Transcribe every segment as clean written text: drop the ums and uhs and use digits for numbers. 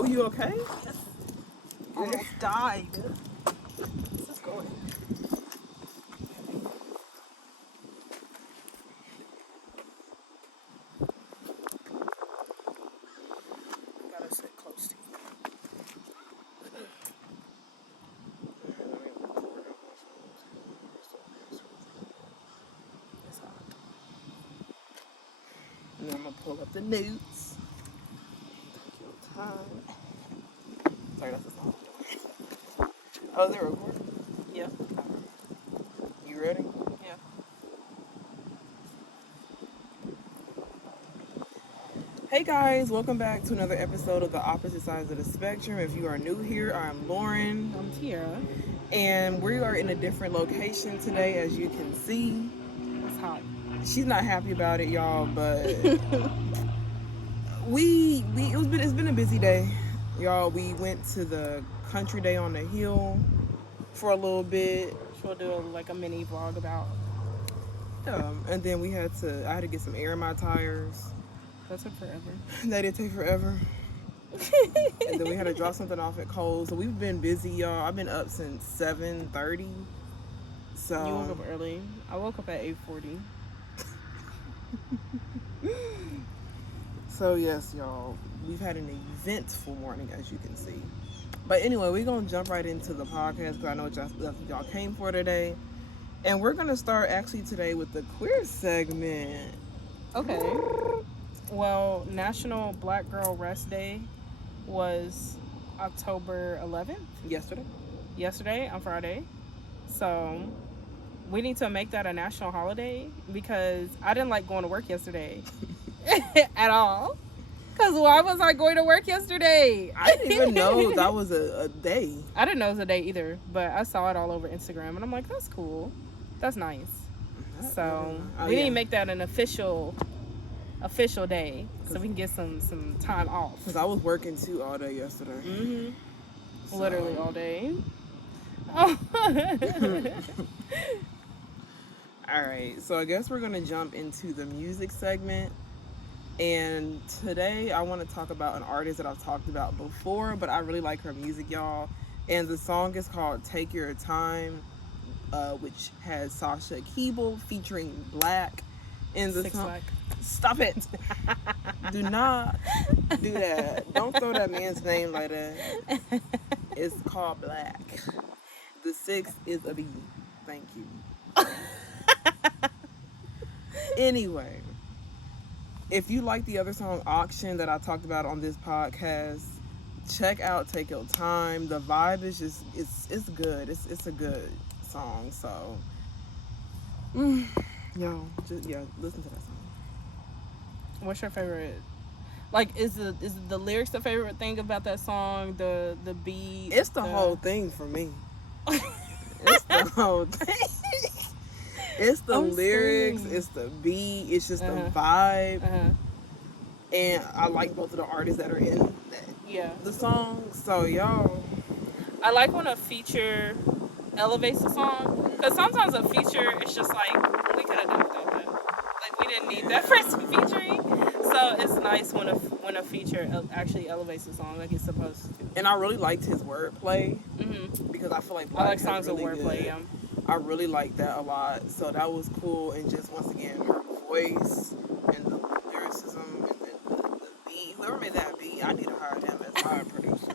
Oh, you okay? Yes. Almost died. This is going. Gotta sit close to you. It's hot. And then I'm gonna pull up the notes. Take your time. Sorry, that's a song. Oh, is it recording? Yeah. You ready? Yeah. Hey guys, welcome back to another episode of The Opposite Sides of the Spectrum. If you are new here, I'm Lauren, I'm Tiara. and we are in a different location today, as you can see. It's hot. She's not happy about it, y'all, but it's been a busy day, y'all. We went to the country day on the hill for a little bit, She'll do like a mini vlog about. and then I had to get some air in my tires. That took forever. That did take forever. And then we had to drop something off at Kohl's. So we've been busy, y'all. I've been up since 7:30. So You woke up early. I woke up at 8:40. So yes, y'all, we've had an eventful morning, as you can see. But anyway, we're gonna jump right into the podcast because I know that's what y'all came for today, and we're gonna start actually today with the queer segment. Okay. Well, National Black Girl Rest Day was October 11th, yesterday on Friday. So we need to make that a national holiday because I didn't like going to work yesterday at all. Because why was I going to work yesterday? I didn't even know that was a day. I didn't know it was a day either, but I saw it all over Instagram and I'm like, that's cool. That's nice. So we need to make that an official day so we can get some time off. Because I was working too all day yesterday. Mm-hmm. So. Literally all day. All right, so I guess we're gonna jump into the music segment. And today I want to talk about an artist that I've talked about before, but I really like her music, y'all. And the song is called Take Your Time, which has Sasha Keeble featuring Black in the song. Black. Stop it. Do not do that. Don't throw that man's name like that. It's called Black. The 6 is a B. Thank you. Anyway, if you like the other song Auction that I talked about on this podcast, check out Take Your Time. The vibe is just it's good. It's a good song. So yo, just listen to that song. What's your favorite? Like, is the lyrics the favorite thing about that song? The beat? It's the whole thing for me. It's the whole thing. It's the lyrics, it's the beat, it's just the vibe. And I like both of the artists that are in the song. So, y'all. I like when a feature elevates the song. Because sometimes a feature, it's just like, we could have done without that. Like, we didn't need that person featuring. So, it's nice when a feature actually elevates the song like it's supposed to. And I really liked his wordplay. Mm-hmm. Because I feel like Black I like songs really with wordplay, yeah. I really like that a lot. So that was cool. And just once again, her voice and the lyricism and the beat. Whoever made that beat, I need to hire him as my producer.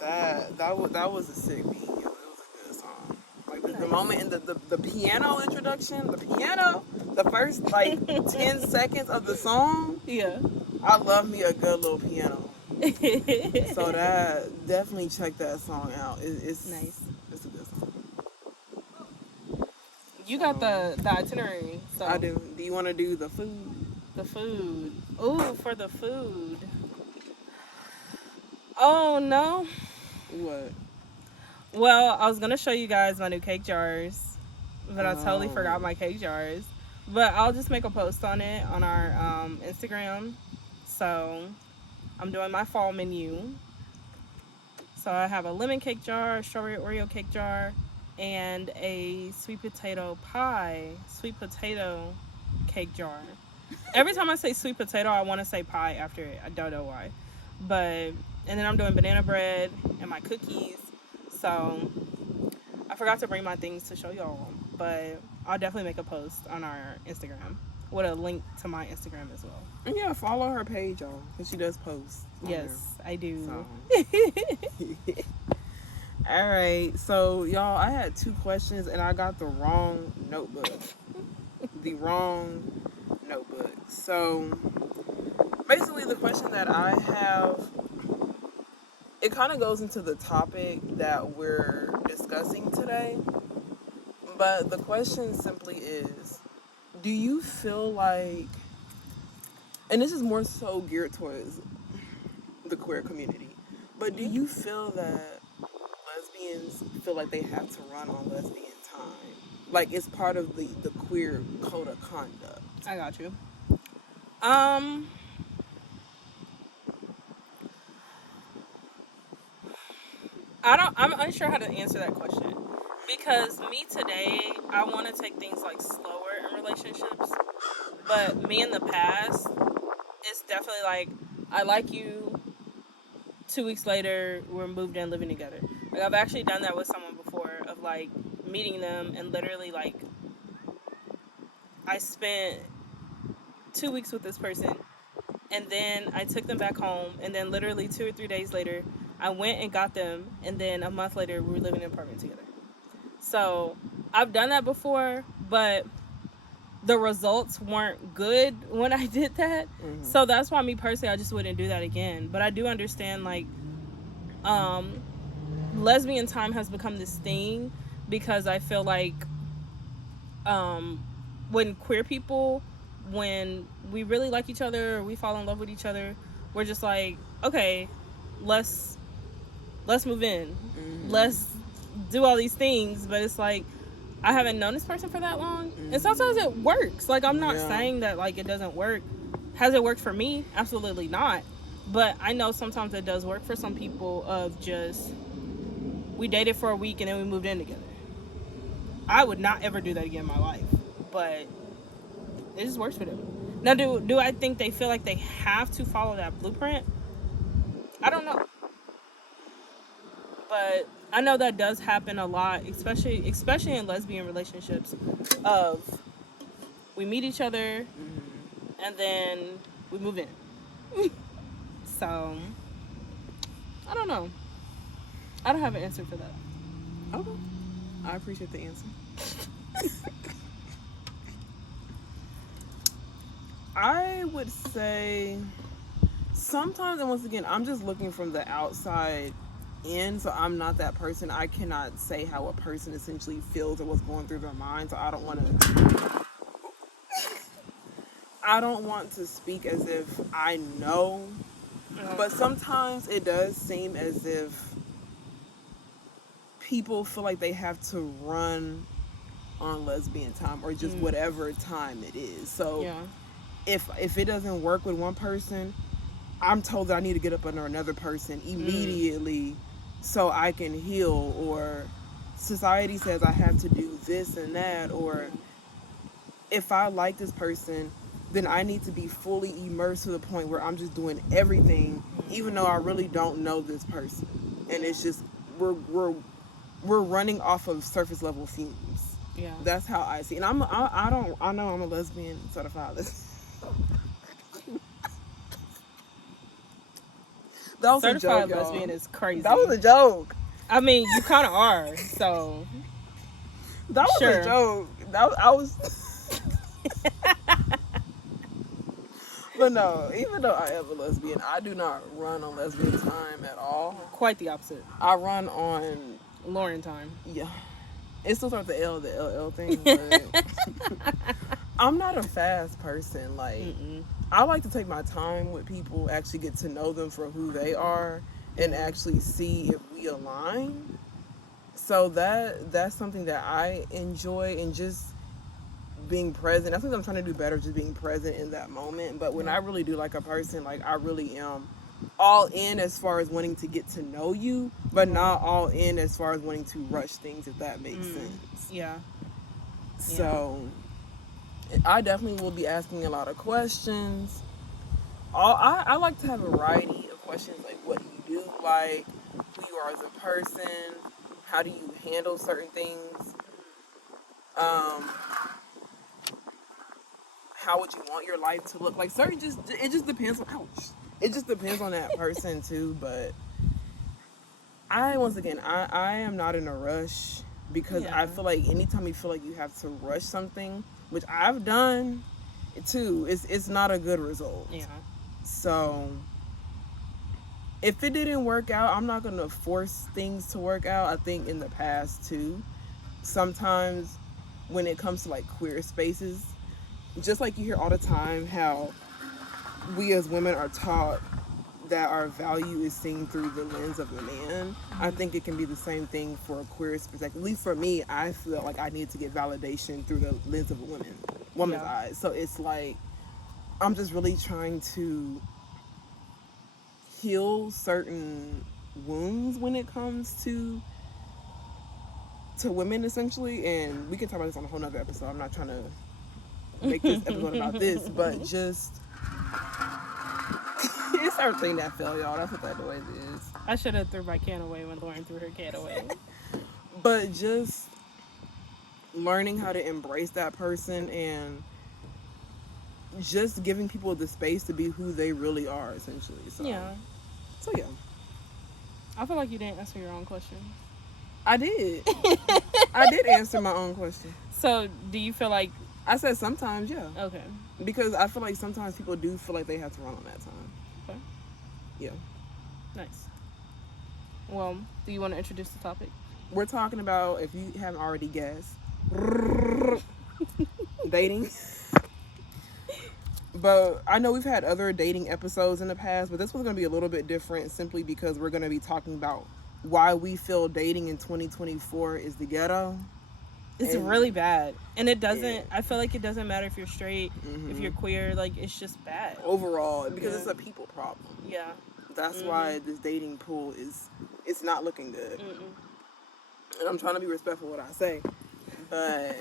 That was a sick beat. Yo. It was a good song. Like the moment in the piano introduction, the first like 10 seconds of the song. Yeah. I love me a good little piano. So that definitely check that song out. It's nice. It's a good song. You got the itinerary. So. I do. Do you want to do the food? The food. Ooh, for the food. Oh no. What? Well, I was gonna show you guys my new cake jars, but I totally forgot my cake jars. But I'll just make a post on it on our Instagram. So I'm doing my fall menu. So I have a lemon cake jar, a strawberry Oreo cake jar, and a sweet potato cake jar. Every time I say sweet potato, I want to say pie after it. I don't know why. and then I'm doing banana bread and my cookies. So I forgot to bring my things to show y'all, but I'll definitely make a post on our Instagram with a link to my Instagram as well. And yeah, follow her page, y'all, because she does post. Yes, I do. So. All right, so y'all, I had 2 questions and I got the wrong notebook. The wrong notebook. So basically, the question that I have, it kind of goes into the topic that we're discussing today. But the question simply is, do you feel like, and this is more so geared towards the queer community, but do you feel that lesbians feel like they have to run on lesbian time? Like it's part of the queer code of conduct. I got you. I'm unsure how to answer that question. Because me today, I want to take things like slower in relationships. But me in the past, it's definitely like, I like you. 2 weeks later, we're moved in living together. Like, I've actually done that with someone before, of like meeting them and literally like, I spent 2 weeks with this person and then I took them back home, and then literally 2 or 3 days later, I went and got them, and then a month later, we were living in an apartment together. So I've done that before, but the results weren't good when I did that. Mm-hmm. So that's why me personally, I just wouldn't do that again. But I do understand, like, lesbian time has become this thing because I feel like when queer people, when we really like each other or we fall in love with each other, we're just like, okay, let's move in. Mm-hmm. Let's do all these things. But it's like, I haven't known this person for that long. Mm-hmm. And sometimes it works. Like, I'm not saying that, like, it doesn't work. Has it worked for me? Absolutely not. But I know sometimes it does work for some people, of just, we dated for a week and then we moved in together. I would not ever do that again in my life. But it just works for them. Now, do I think they feel like they have to follow that blueprint? I don't know. But I know that does happen a lot, especially in lesbian relationships, of we meet each other and then we move in. So, I don't know. I don't have an answer for that. Okay. I appreciate the answer. I would say sometimes, and once again, I'm just looking from the outside in, so I'm not that person. I cannot say how a person essentially feels or what's going through their mind, so I don't want to speak as if I know. But sometimes it does seem as if people feel like they have to run on lesbian time, or just whatever time it is. So if it doesn't work with one person, I'm told that I need to get up under another person immediately so I can heal, or society says I have to do this and that, or if I like this person, then I need to be fully immersed to the point where I'm just doing everything, even though I really don't know this person. And it's just, we're running off of surface level fumes. Yeah. That's how I see it. And I know I'm a lesbian certified. That was certified a joke, lesbian is crazy. That was a joke. I mean, you kind of are, so. That was a joke. I was. But no, even though I am a lesbian, I do not run on lesbian time at all. Quite the opposite. I run on Lauren time. Yeah. It still starts with the LL thing, but I'm not a fast person. Like, I like to take my time with people, actually get to know them for who they are, and actually see if we align. So that's something that I enjoy, and just being present. That's what I'm trying to do better, just being present in that moment. But when I really do like a person, like, I really am all in as far as wanting to get to know you, but not all in as far as wanting to rush things, if that makes sense. Yeah. So I definitely will be asking a lot of questions. I like to have a variety of questions like, what do you do, like who you are as a person, how do you handle certain things, how would you want your life to look like. Certain it just depends on it just depends on that person too. But I am not in a rush, because I feel like anytime you feel like you have to rush something, which I've done too, it's not a good result. Yeah. So if it didn't work out, I'm not gonna force things to work out. I think in the past too, sometimes when it comes to like queer spaces, just like you hear all the time how we as women are taught that our value is seen through the lens of a man. I think it can be the same thing for a queer perspective. At least for me, I feel like I need to get validation through the lens of a woman's eyes. So it's like I'm just really trying to heal certain wounds when it comes to women, essentially. And we can talk about this on a whole nother episode. I'm not trying to make this episode about this, but just it's everything that fell, y'all. That's what that noise is. I should have threw my can away when Lauren threw her can away. But just learning how to embrace that person and just giving people the space to be who they really are, essentially. So yeah. I feel like you didn't answer your own question. I did. I did answer my own question. So do you feel like... I said sometimes, yeah. Okay. Because I feel like sometimes people do feel like they have to run on that time. Okay. Yeah. Nice. Well, do you want to introduce the topic? We're talking about, if you haven't already guessed, dating. But I know we've had other dating episodes in the past, but this one's going to be a little bit different simply because we're going to be talking about why we feel dating in 2024 is the ghetto. It's really bad. And it doesn't, I feel like it doesn't matter if you're straight, if you're queer, like, it's just bad. Overall, because it's a people problem. Yeah. That's why this dating pool it's not looking good. And I'm trying to be respectful of what I say, but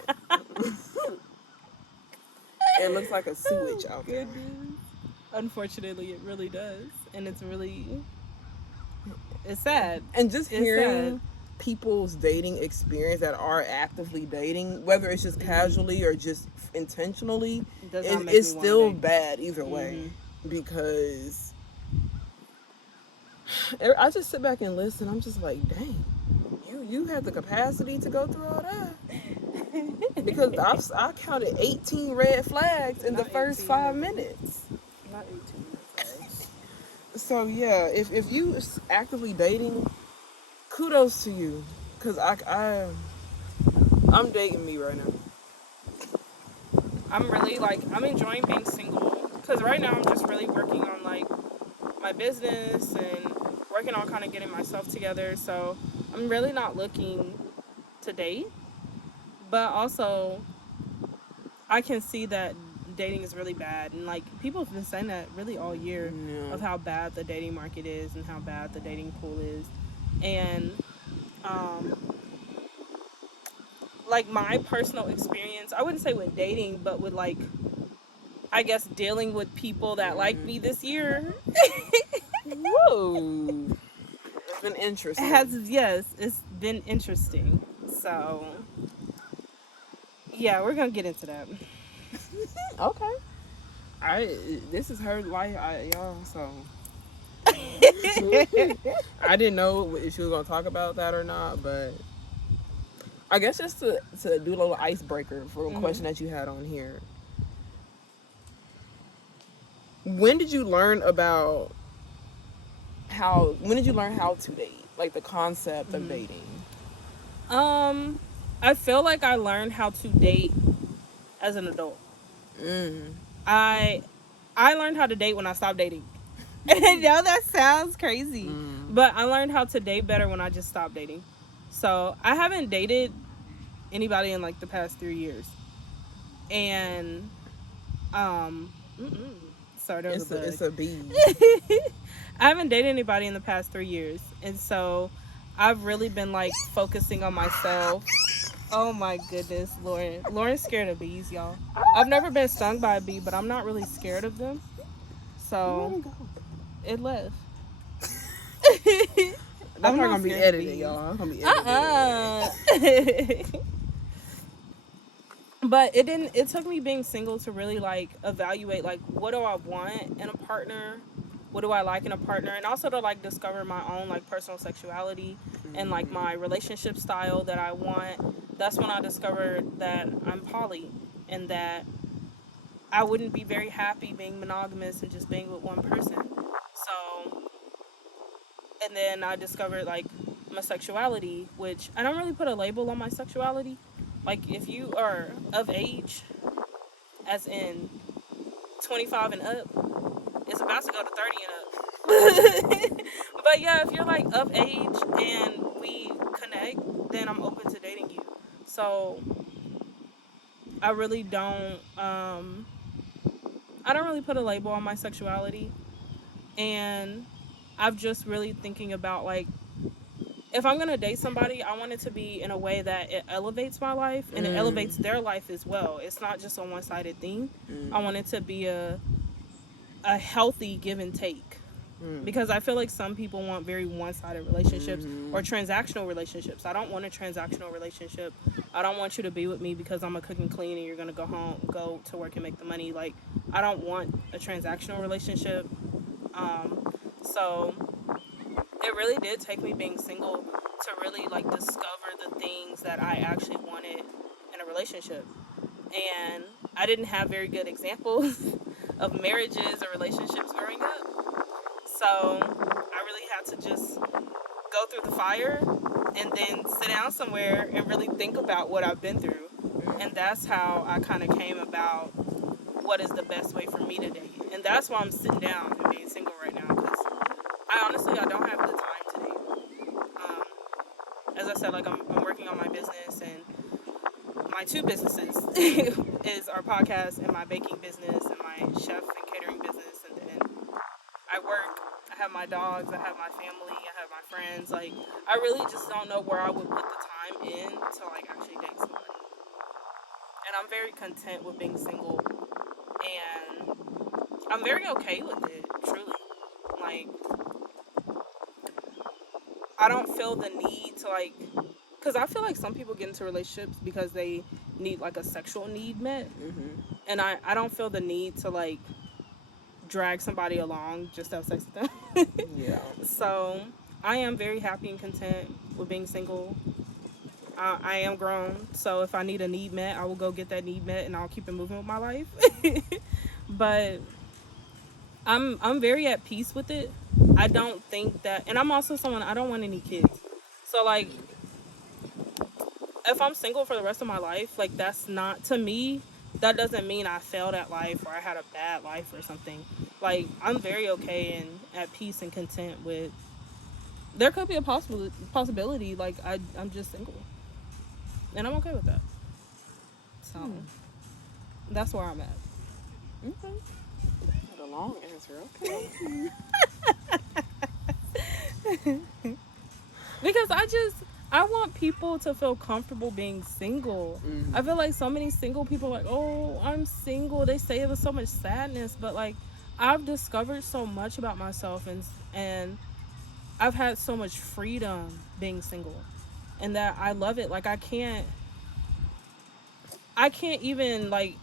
it looks like a sewage out there. Unfortunately, it really does. And it's sad. And just hearing people's dating experience that are actively dating, whether it's just casually or just intentionally, it's still bad either way. Because I just sit back and listen. I'm just like, dang, you had the capacity to go through all that. Because I counted 18 red flags in the first 5 minutes. Not 18 red flags. So yeah, if you actively dating, kudos to you, because I'm dating me right now. I'm really I'm enjoying being single, because right now I'm just really working on my business and working on kind of getting myself together. So I'm really not looking to date, but also I can see that dating is really bad, and people have been saying that really all year of how bad the dating market is and how bad the dating pool is. And my personal experience, I wouldn't say with dating, but with I guess dealing with people that like me this year. Whoa. It's been interesting. It's been interesting. So yeah, we're gonna get into that. Okay. This is her life, y'all, so I didn't know if she was gonna talk about that or not, but I guess just to do a little icebreaker for a question that you had on here. When did you learn how to date? Like the concept of dating? I feel like I learned how to date as an adult. I learned how to date when I stopped dating. And I know that sounds crazy, but I learned how to date better when I just stopped dating. So I haven't dated anybody in the past 3 years. And sorry, there was a bug. It's a bee. I haven't dated anybody in the past 3 years, and so I've really been focusing on myself. Oh my goodness, Lauren. Lauren's scared of bees, y'all. I've never been stung by a bee, but I'm not really scared of them. So it left. That's not gonna be edited, y'all. That's gonna be edited. But it took me being single to really like evaluate like what do I want in a partner, what do I like in a partner, and also to like discover my own like personal sexuality and like my relationship style that I want. That's when I discovered that I'm poly and that I wouldn't be very happy being monogamous and just being with one person. So, and then I discovered like my sexuality, which I don't really put a label on my sexuality. Like if you are of age, as in 25 and up, it's about to go to 30 and up. But yeah, if you're like of age and we connect, then I'm open to dating you. So I really don't I don't really put a label on my sexuality, and I've just really thinking about like if I'm gonna date somebody, I want it to be in a way that it elevates my life and it elevates their life as well. It's not just a one-sided thing. I want it to be a healthy give and take, because I feel like some people want very one-sided relationships or transactional relationships. I don't want a transactional relationship. I don't want you to be with me because I'm a cook and clean and you're gonna go home, go to work and make the money. Like I don't want a transactional relationship. So it really did take me being single to really like discover the things that I actually wanted in a relationship. And I didn't have very good examples of marriages or relationships growing up. So I really had to just go through the fire and then sit down somewhere and really think about what I've been through. And that's how I kind of came about what is the best way for me to date. And that's why I'm sitting down and being single right now, because I don't have the time to date. As I said, like I'm working on my business, and my two businesses is our podcast and my baking business and my chef and catering business. And then I work, I have my dogs, I have my family, I have my friends. Like I really just don't know where I would put the time in to like actually date somebody. And I'm very content with being single, and I'm very okay with it, truly. Like I don't feel the need to like, because I feel like some people get into relationships because they need like a sexual need met. And I don't feel the need to like drag somebody along just to have sex with them. Yeah. So I am very happy and content with being single. I am grown, so if I need a need met, I will go get that need met and I'll keep it moving with my life. But I'm very at peace with it. I don't think that, and I'm also someone, I don't want any kids. So like if I'm single for the rest of my life, like that's not, to me, that doesn't mean I failed at life or I had a bad life or something. Like I'm very okay and at peace and content with, there could be a possibility like I'm just single, and I'm okay with that. So that's where I'm at. Okay. Not a long answer. Okay. Because I want people to feel comfortable being single. I feel like so many single people are like, oh, I'm single. They say it with so much sadness, but like I've discovered so much about myself, and I've had so much freedom being single, and that I love it. Like I can't even like,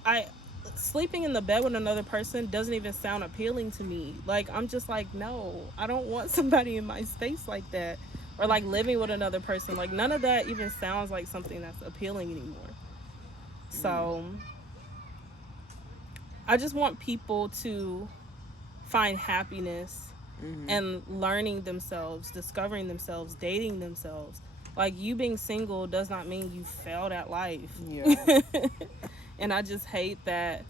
sleeping in the bed with another person doesn't even sound appealing to me. Like I'm just like, no, I don't want somebody in my space like that, or like living with another person. Like none of that even sounds like something that's appealing anymore. So I just want people to find happiness and learning themselves, discovering themselves, dating themselves. Like you being single does not mean you failed at life. Yeah. And I just hate that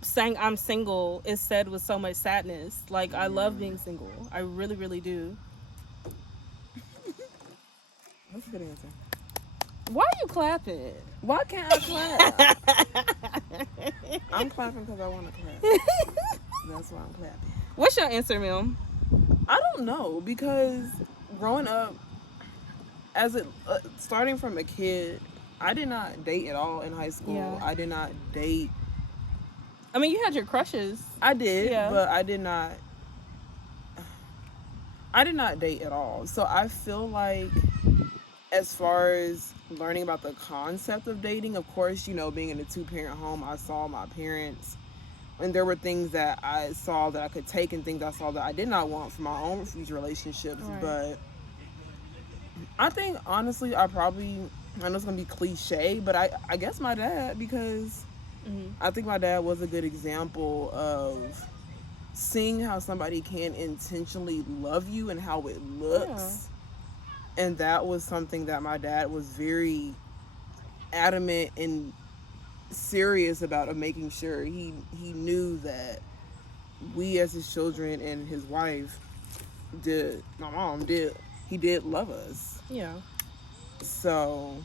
saying I'm single is said with so much sadness. Like I love being single. I really, really do. That's a good answer. Why are you clapping? Why can't I clap? I'm clapping because I want to clap. That's why I'm clapping. What's your answer, Mel? I don't know, because growing up, starting from a kid, I did not date at all in high school. Yeah. I did not date. I mean, you had your crushes. I did, Yeah. but I did not. I did not date at all. So I feel like, as far as learning about the concept of dating, of course, being in a two-parent home, I saw my parents, and there were things that I saw that I could take and things I saw that I did not want for my own future relationships. Right. But I think, honestly, I know it's going to be cliche, but I guess my dad, because I think my dad was a good example of seeing how somebody can intentionally love you and how it looks. Yeah. And that was something that my dad was very adamant and serious about, of making sure he knew that we as his children and his wife my mom did, he did love us. Yeah. So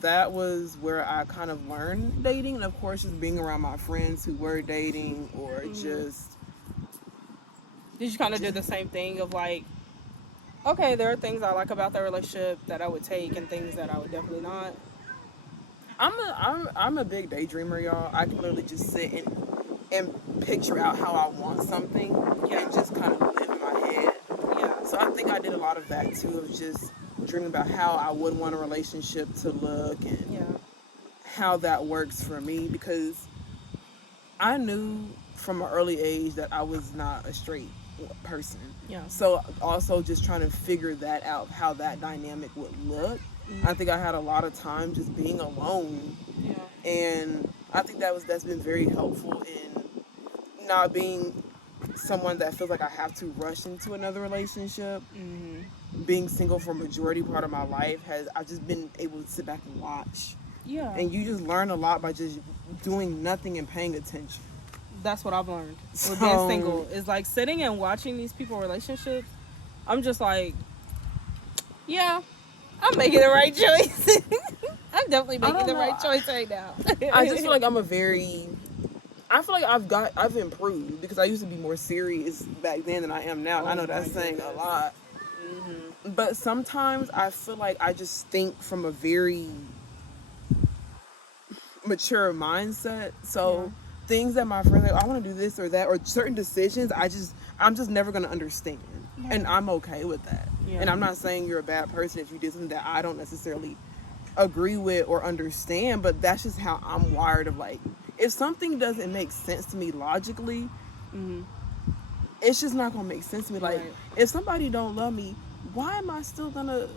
that was where I kind of learned dating, and of course just being around my friends who were dating, or just... Did you kind of do the same thing of like, okay, there are things I like about that relationship that I would take and things that I would definitely not? I'm a big daydreamer, y'all. I can literally just sit and picture out how I want something, and just kind of live in my head. Yeah. So I think I did a lot of that too, of just dreaming about how I would want a relationship to look, and how that works for me, because I knew from an early age that I was not a straight person. Yeah. So also just trying to figure that out, how that dynamic would look. I think I had a lot of time just being alone. Yeah. And I think that's been very helpful in not being someone that feels like I have to rush into another relationship. Being single for a majority part of my life, I've just been able to sit back and watch. Yeah. And you just learn a lot by just doing nothing and paying attention. That's what I've learned with being single. Is like sitting and watching these people's relationships. I'm just like, yeah, I'm making the right choice. I'm definitely making the right choice right now. I just feel like I feel like I've improved, because I used to be more serious back then than I am now. I know that's saying a lot. But sometimes I feel like I just think from a very mature mindset. So things that my friends I want to do this or that, or certain decisions, I'm just never going to understand. And I'm okay with that. And I'm not saying you're a bad person if you did something that I don't necessarily agree with or understand, but that's just how I'm wired, of like, if something doesn't make sense to me logically, it's just not gonna make sense to me. Like, if somebody don't love me, why am I still gonna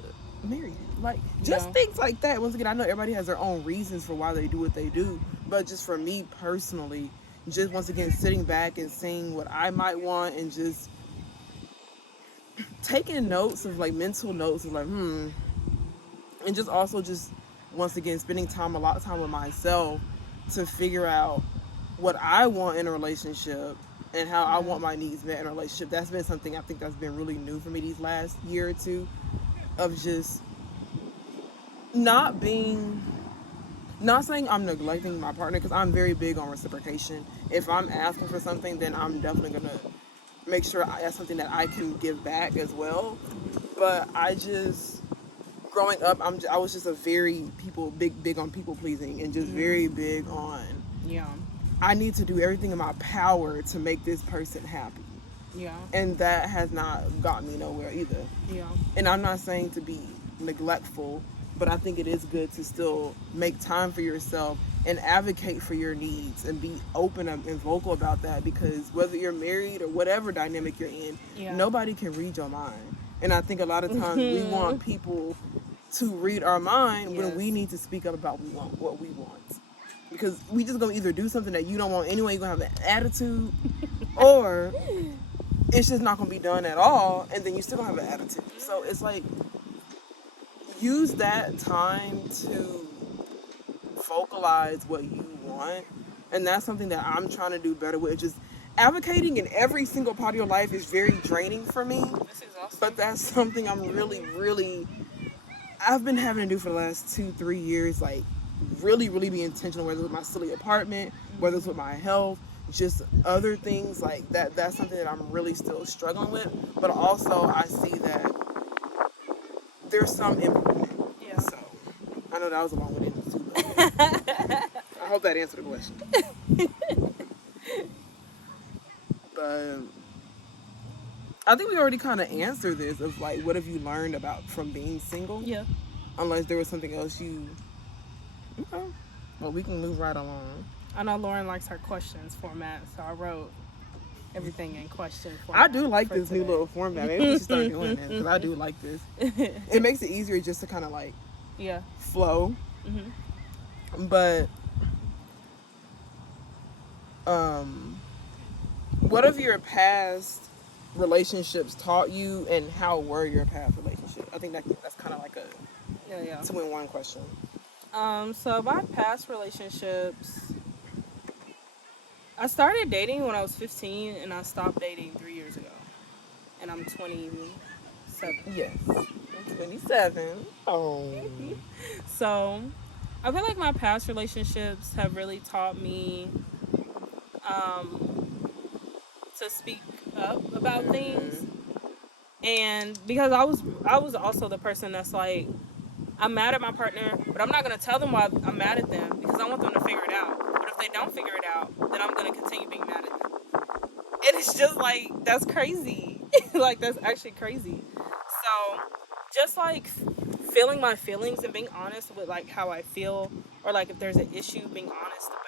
marry them? Like, just things like that. Once again, I know everybody has their own reasons for why they do what they do, but just for me personally, just once again sitting back and seeing what I might want, and just taking notes of like mental notes of like and just also just once again spending a lot of time with myself to figure out what I want in a relationship and how I want my needs met in a relationship. That's been something I think that's been really new for me these last year or two, of just not saying I'm neglecting my partner, because I'm very big on reciprocation. If I'm asking for something, then I'm definitely gonna make sure that's something that I can give back as well. But growing up, I was just a very big on people pleasing, and just very big on I need to do everything in my power to make this person happy. Yeah. And that has not gotten me nowhere either. Yeah. And I'm not saying to be neglectful, but I think it is good to still make time for yourself and advocate for your needs and be open and vocal about that, because whether you're married or whatever dynamic you're in, nobody can read your mind. And I think a lot of times we want people to read our mind when we need to speak up about what we want. Because we just gonna either do something that you don't want anyway, you're gonna have an attitude, or it's just not gonna be done at all, and then you still gonna have an attitude. So it's like, use that time to vocalize what you want. And that's something that I'm trying to do better with. Just advocating in every single part of your life is very draining for me. That's exhausting. But that's something I'm really I've been having to do for the last 2-3 years, like really be intentional, whether it's with my silly apartment, whether it's with my health, just other things like that. That's something that I'm really still struggling with. But also I see that there's some improvement. Yeah. So I know that was a long-winded answer, but I hope that answered the question. But But I think we already kind of answered this of like, what have you learned about from being single? Yeah. Unless there was something else you. Okay. Well, we can move right along. I know Lauren likes her questions format, so I wrote everything in question format. I do like this today. new little format. Maybe we should start doing it because I do like this. It makes it easier just to kind of like flow. Mm-hmm. But what have your past relationships taught you, and how were your past relationships? I think that's kind of like a 2-in-1 question. So my past relationships, I started dating when I was 15, and I stopped dating 3 years ago, and I'm 27. Yes, I'm 27. Oh. So I feel like my past relationships have really taught me to speak up about things, and because I was also the person that's like, I'm mad at my partner, but I'm not gonna tell them why I'm mad at them because I want them to figure it out. But if they don't figure it out, then I'm gonna continue being mad at them. And it's just like, that's crazy. Like, that's actually crazy. So just like feeling my feelings and being honest with like how I feel, or like if there's an issue, being honest about,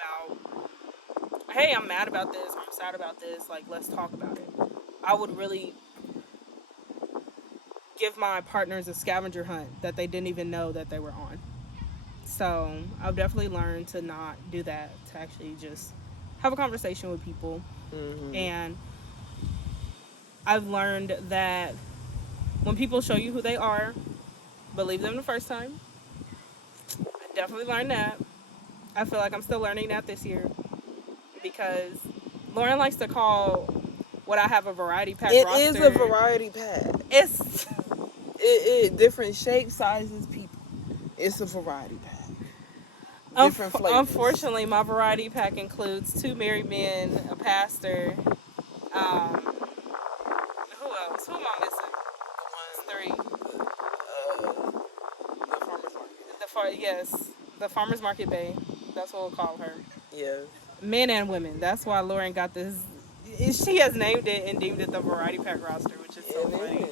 hey, I'm mad about this, or I'm sad about this, like, let's talk about it. I would really give my partners a scavenger hunt that they didn't even know that they were on. So I've definitely learned to not do that, to actually just have a conversation with people. Mm-hmm. And I've learned that when people show you who they are, believe them the first time. I definitely learned that. I feel like I'm still learning that this year, because Lauren likes to call what I have a variety pack roster. It is a variety pack. It's different shapes, sizes, people. It's a variety pack. Different flavors. Unfortunately, my variety pack includes 2 married men, a pastor. Who else? Who am I missing? 3. The farmer's market. Yes, the farmer's market bae. That's what we'll call her. Yes. Men and women. That's why Lauren got this. She has named it and deemed it the variety pack roster, which is so funny.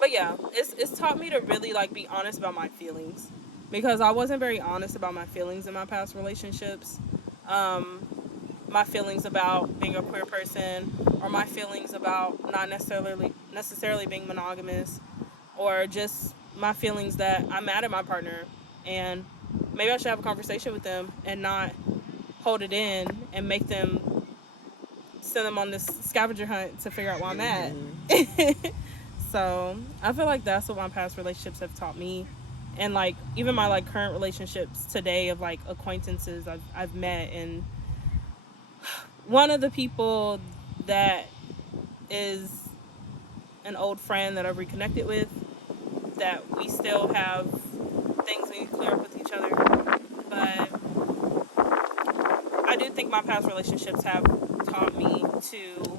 But yeah, it's taught me to really like be honest about my feelings, because I wasn't very honest about my feelings in my past relationships. My feelings about being a queer person, or my feelings about not necessarily being monogamous, or just my feelings that I'm mad at my partner, and maybe I should have a conversation with them and not hold it in and make them send them on this scavenger hunt to figure out why I'm mad. So I feel like that's what my past relationships have taught me. And like even my like current relationships today of like acquaintances I've met, and one of the people that is an old friend that I've reconnected with, that we still have things we need to clear up with each other. But I do think my past relationships have taught me to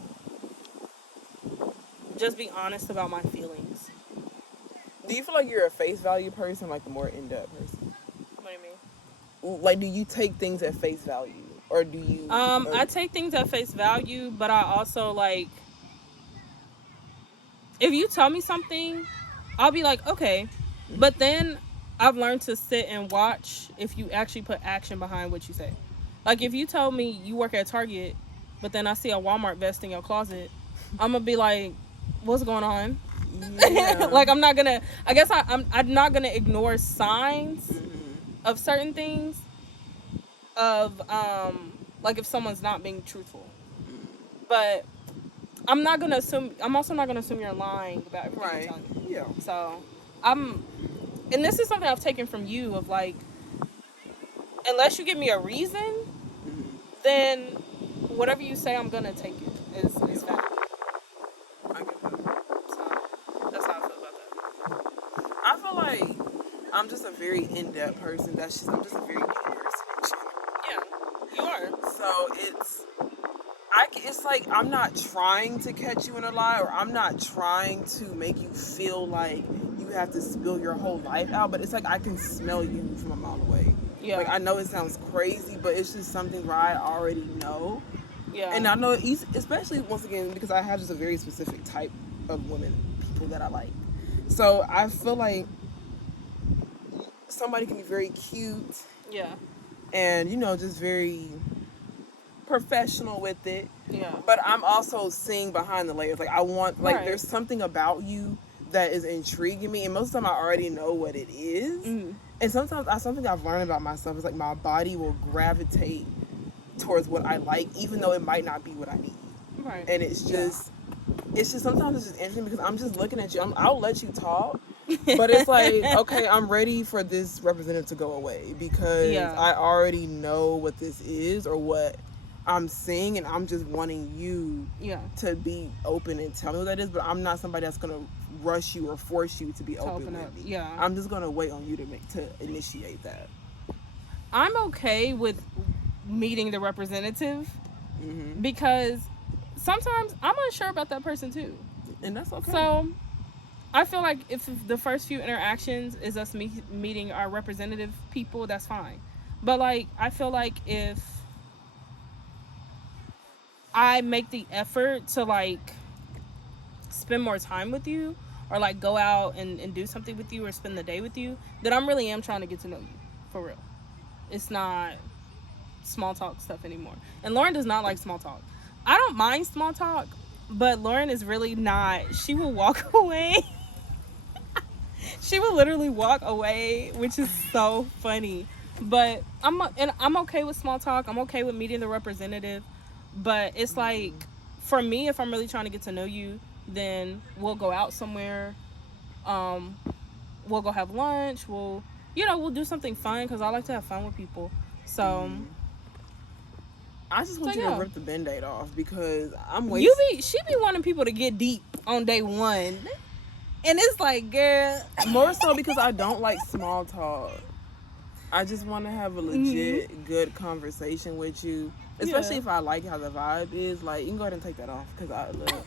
just be honest about my feelings. Do you feel like you're a face value person, like a more in-depth person? What do you mean? Like, do you take things at face value? Or do you... I take things at face value, but I also, like... If you tell me something, I'll be like, okay. But then I've learned to sit and watch if you actually put action behind what you say. Like, if you tell me you work at Target, but then I see a Walmart vest in your closet, I'm going to be like, what's going on? Yeah. Like, I'm not gonna, I guess I'm not gonna ignore signs of certain things, of like if someone's not being truthful. But I'm also not gonna assume you're lying about everything you're telling me. Yeah. So and this is something I've taken from you, of like, unless you give me a reason, then whatever you say, I'm gonna take it is fact. I get that. So that's how I feel about that. I feel like I'm just a very in-depth person. I'm just a very deep person. Yeah, you are. So it's like I'm not trying to catch you in a lie, or I'm not trying to make you feel like you have to spill your whole life out, but it's like I can smell you from a mile away. Yeah. Like, I know it sounds crazy, but it's just something where I already know. Yeah. And I know, especially, once again, because I have just a very specific type of women, people that I like. So I feel like somebody can be very cute. Yeah. And, just very professional with it. Yeah. But I'm also seeing behind the layers. Like, I want, like, Right. there's something about you that is intriguing me. And most of the time I already know what it is. And sometimes something I've learned about myself is, like, my body will gravitate towards what I like, even though it might not be what I need. Right. And it's just sometimes it's just interesting because I'm just looking at you. I'll let you talk. But it's like, okay, I'm ready for this representative to go away because I already know what this is or what I'm seeing, and I'm just wanting you to be open and tell me what that is. But I'm not somebody that's gonna rush you or force you to be open with me. Yeah. I'm just gonna wait on you to initiate that. I'm okay with meeting the representative because sometimes I'm unsure about that person too, and that's okay. So I feel like if the first few interactions is us meeting our representative people, that's fine. But, like, I feel like if I make the effort to, like, spend more time with you or, like, go out and do something with you or spend the day with you, then I really am trying to get to know you. For real. It's not small talk stuff anymore. And Lauren does not like small talk. I don't mind small talk, but Lauren is really not. She will walk away. She will literally walk away, which is so funny. But I'm okay with small talk. I'm okay with meeting the representative. But it's like, for me, if I'm really trying to get to know you, then we'll go out somewhere. We'll go have lunch. We'll do something fun because I like to have fun with people. So I just want you to rip the Band-Aid off because I'm waiting. She be wanting people to get deep on day one. And it's like, girl. More so because I don't like small talk. I just want to have a legit, good conversation with you. Especially if I like how the vibe is. Like, you can go ahead and take that off because I love.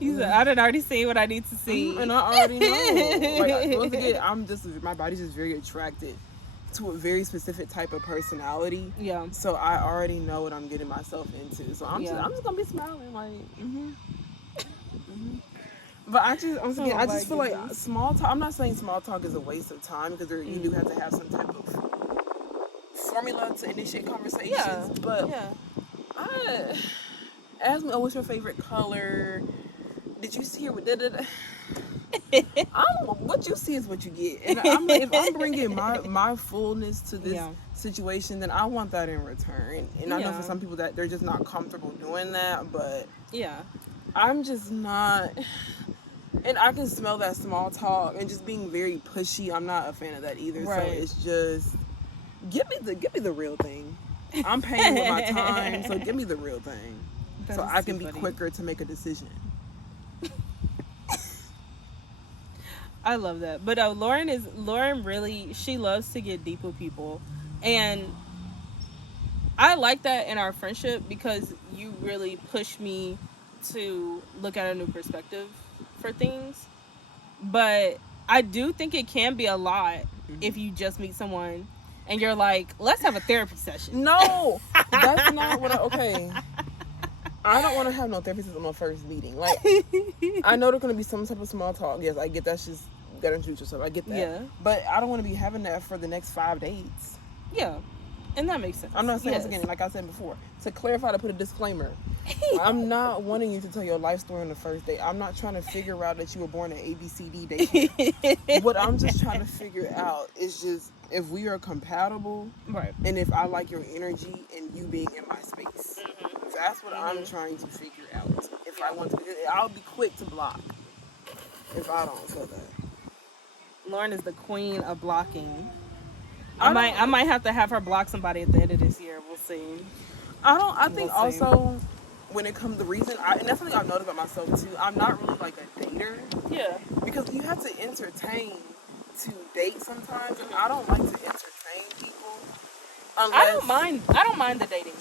He said, I done already seen what I need to see. And I already know. Like, once again, my body's just very attracted to a very specific type of personality. Yeah. So I already know what I'm getting myself into. So I'm just going to be smiling like, But I just feel like small talk. I'm not saying small talk is a waste of time because you do have to have some type of formula to initiate conversations. Yeah. But ask me, what's your favorite color? Did you see her with what you see is what you get. And if I'm bringing my fullness to this situation, then I want that in return. And I know for some people that they're just not comfortable doing that, but I'm just not. And I can smell that small talk and just being very pushy. I'm not a fan of that either. Right. So it's just give me the real thing. I'm paying with my time, so give me the real thing. So I can be quicker to make a decision. I love that. But Lauren really, she loves to get deep with people. And I like that in our friendship because you really push me to look at a new perspective for things. But I do think it can be a lot if you just meet someone and you're like, let's have a therapy session. No, that's not what okay. I don't want to have no therapy session on my first meeting. Like, I know there's going to be some type of small talk. Yes, I get that's just got to introduce yourself. I get that. Yeah. But I don't want to be having that for the next 5 dates. Yeah. And that makes sense. I'm not saying this again, like I said before. To clarify, to put a disclaimer, I'm not wanting you to tell your life story on the first date. I'm not trying to figure out that you were born at ABCD day. What I'm just trying to figure out is just if we are compatible, right? And if I like your energy and you being in my space. That's what I'm trying to figure out. If I want to, I'll be quick to block if I don't feel that. Lauren is the queen of blocking. I might have to have her block somebody at the end of this year. We'll see. I think also when it comes to reason, and that's something I've noticed about myself too. I'm not really like a dater. Yeah. Because you have to entertain to date sometimes, and I don't like to entertain people. I don't mind the dating.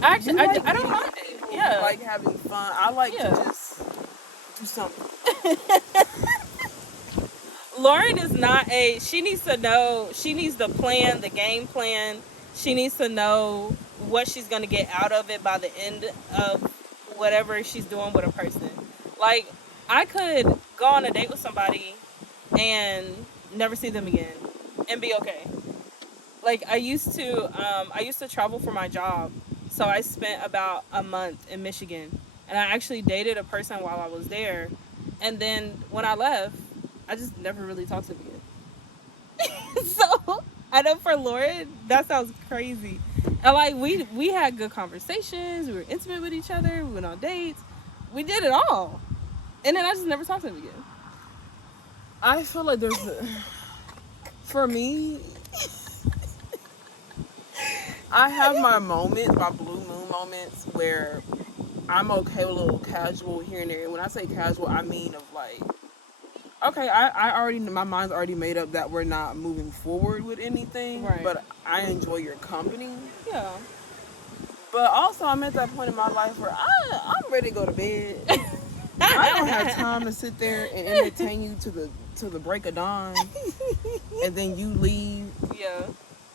Actually, I don't mind dating. Yeah. Like having fun. I like to just do something. Lauren is not a. She needs to know. She needs the plan, the game plan. She needs to know what she's gonna get out of it by the end of whatever she's doing with a person. Like, I could go on a date with somebody and never see them again and be okay. Like, I used to travel for my job, so I spent about a month in Michigan, and I actually dated a person while I was there, and then when I left, I just never really talked to them again. So I know for Lauren, that sounds crazy. And like, we had good conversations, we were intimate with each other, we went on dates, we did it all, and then I just never talked to them again. I feel like for me, I have my moments, my blue moon moments, where I'm okay with a little casual here and there. And when I say casual, I mean of like, okay, I already, my mind's already made up that we're not moving forward with anything, Right. but I enjoy your company. Yeah. But also, I'm at that point in my life where I'm ready to go to bed. I don't have time to sit there and entertain you to the break of dawn, and then you leave. Yeah.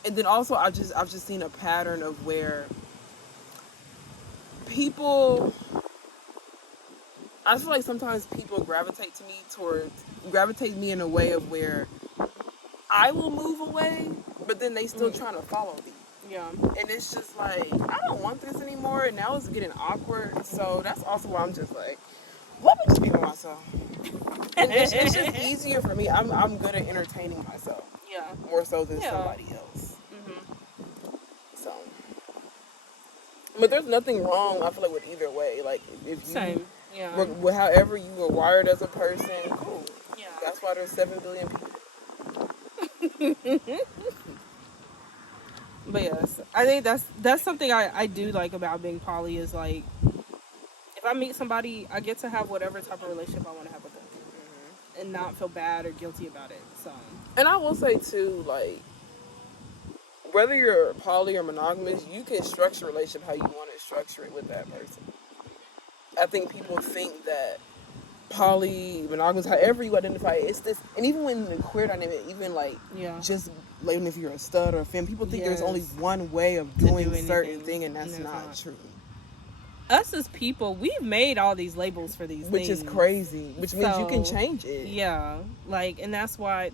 And then also, I've just seen a pattern of where people. I feel like sometimes people gravitate me in a way of where I will move away, but then they still trying to follow me. Yeah. And it's just like, I don't want this anymore, and now it's getting awkward. So that's also why I'm just like, let me just be by myself. And it's just easier for me. I'm good at entertaining myself. Yeah. More so than Yeah. somebody else. Mhm. So, but there's nothing wrong, I feel like, with either way. Like, if you, Same. Yeah. with however you were wired as a person, cool. Yeah. That's why there's 7 billion people. But yes, I think that's something I do like about being poly is like, if I meet somebody, I get to have whatever type of relationship I want to have with them, and not feel bad or guilty about it. So. And I will say too, like, whether you're poly or monogamous, you can structure a relationship how you want to structure it with that person. I think people think that poly, monogamous, however you identify it, it's this. And even when the queer dynamic, even like, Yeah. just like if you're a stud or a femme, people think there's Yes. only one way of To doing do certain anything, thing, and that's and that's not not. true. Us as people, we've made all these labels for these Which things. is crazy. Which means you can So, change it. Yeah, like, and that's why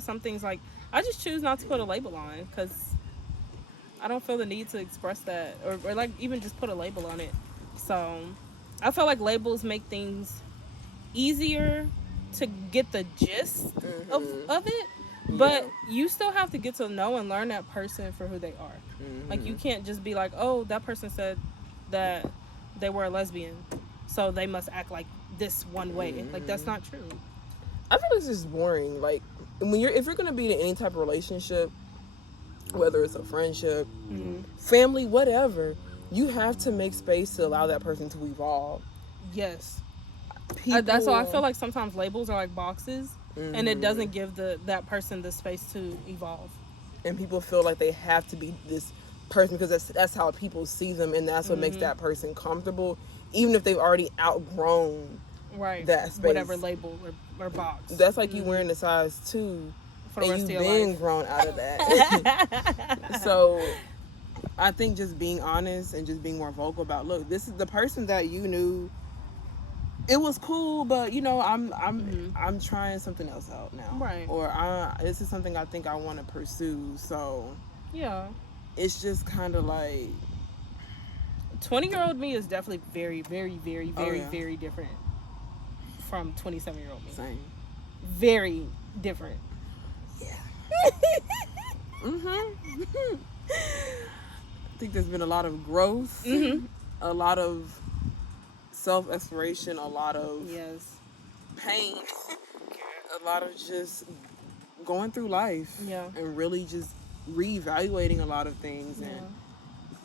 some things, like, I just choose not to put a label on, because I don't feel the need to express that, or like even just put a label on it. So I feel like labels make things easier to get the gist of it, but you still have to get to know and learn that person for who they are. Like, you can't just be like, oh, that person said that they were a lesbian, so they must act like this one way. Like, that's not true. I feel it's just boring. Like, if you're gonna be in any type of relationship, whether it's a friendship, family, whatever, you have to make space to allow that person to evolve. Yes. People, That's why I feel like sometimes labels are like boxes, and it doesn't give that person the space to evolve. and people feel like they have to be this person because that's how people see them, and that's what makes that person comfortable, even if they've already outgrown Right. that space. Whatever label or box. That's like you wearing a size 2 For the and rest you've of your been life. grown out of that. So I think just being honest and just being more vocal about, look, this is the person that you knew. It was cool, but I'm trying something else out now. Right. Or this is something I think I want to pursue. So Yeah. it's just kind of like 20-year-old me is definitely very, very, very, very, yeah. very different from 27-year-old me. same. Very different. I think there's been a lot of growth, a lot of self-exploration, a lot of Yes. pain, a lot of just going through life, Yeah. and really just reevaluating a lot of things and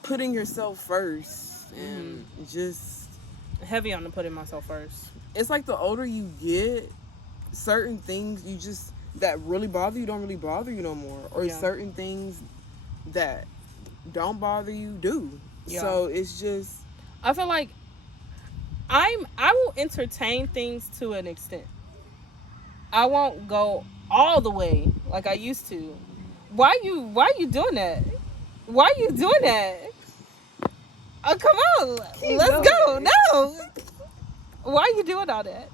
putting yourself first, and just Heavy on the putting myself first. it's like the older you get, certain things you just that really bother you don't really bother you no more, or Yeah. certain things that don't bother you do. Yeah. So it's just I feel like I will entertain things to an extent. I won't go all the way like I used to. Why you doing that? Why you doing that? Oh, come on. Let's go. No. Why you doing all that?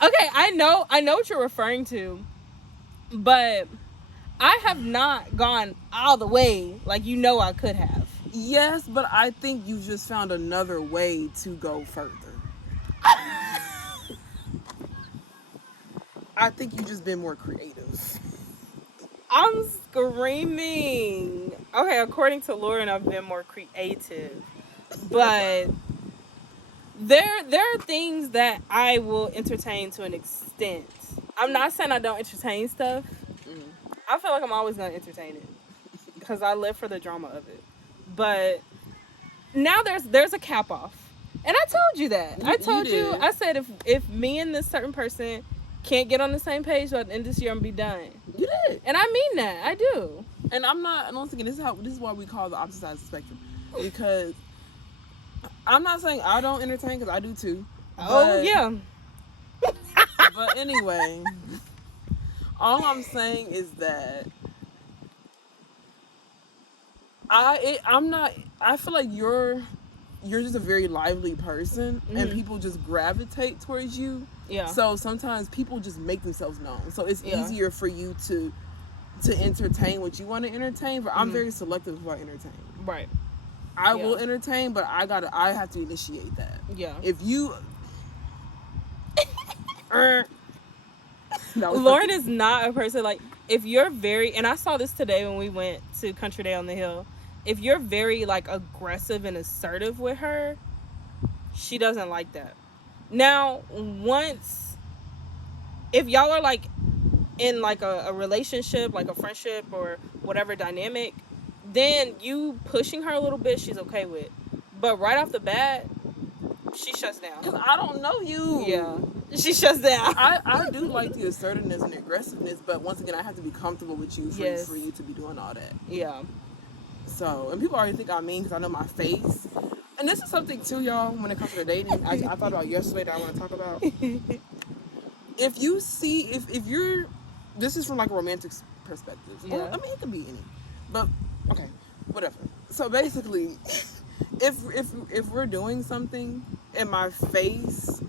Okay, I know what you're referring to, but I have not gone all the way like I could have. Yes, but I think you just found another way to go further. I think you just been more creative. I'm screaming. Okay, according to Lauren, I've been more creative, but there are things that I will entertain to an extent. I'm not saying I don't entertain stuff. I feel like I'm always gonna entertain it because I live for the drama of it. But now there's a cap off, and I told you that. I told you. I said if me and this certain person can't get on the same page by the end of this year, I'm gonna be done. You did, and I mean that. I do. And I'm not. And once again, this is why we call the opposite side of the spectrum, because I'm not saying I don't entertain, because I do too. Oh yeah. But anyway, all I'm saying is that I'm not. I feel like you're just a very lively person, and people just gravitate towards you. Yeah. So sometimes people just make themselves known. So it's easier for you to entertain what you want to entertain. But I'm very selective of who I entertain. Right. I will entertain, but I have to initiate that. Yeah. If you Lauren is not a person like, if you're very, and I saw this today when we went to Country Day on the Hill, if you're very like aggressive and assertive with her, she doesn't like that. Now, if y'all are like in like a relationship, like a friendship or whatever dynamic, then you pushing her a little bit, she's okay with. But right off the bat, she shuts down. Because I don't know you. Yeah. She shuts down. I do like the assertiveness and aggressiveness, but once again, I have to be comfortable with you for you to be doing all that. Yeah. So, and people already think I'm mean because I know my face. And this is something too, y'all, when it comes to dating, I thought about yesterday that I want to talk about. If you see, if you're, this is from like a romantic perspective. Yeah. Well, I mean, it could be any. But, okay, whatever. So basically, if we're doing something and my face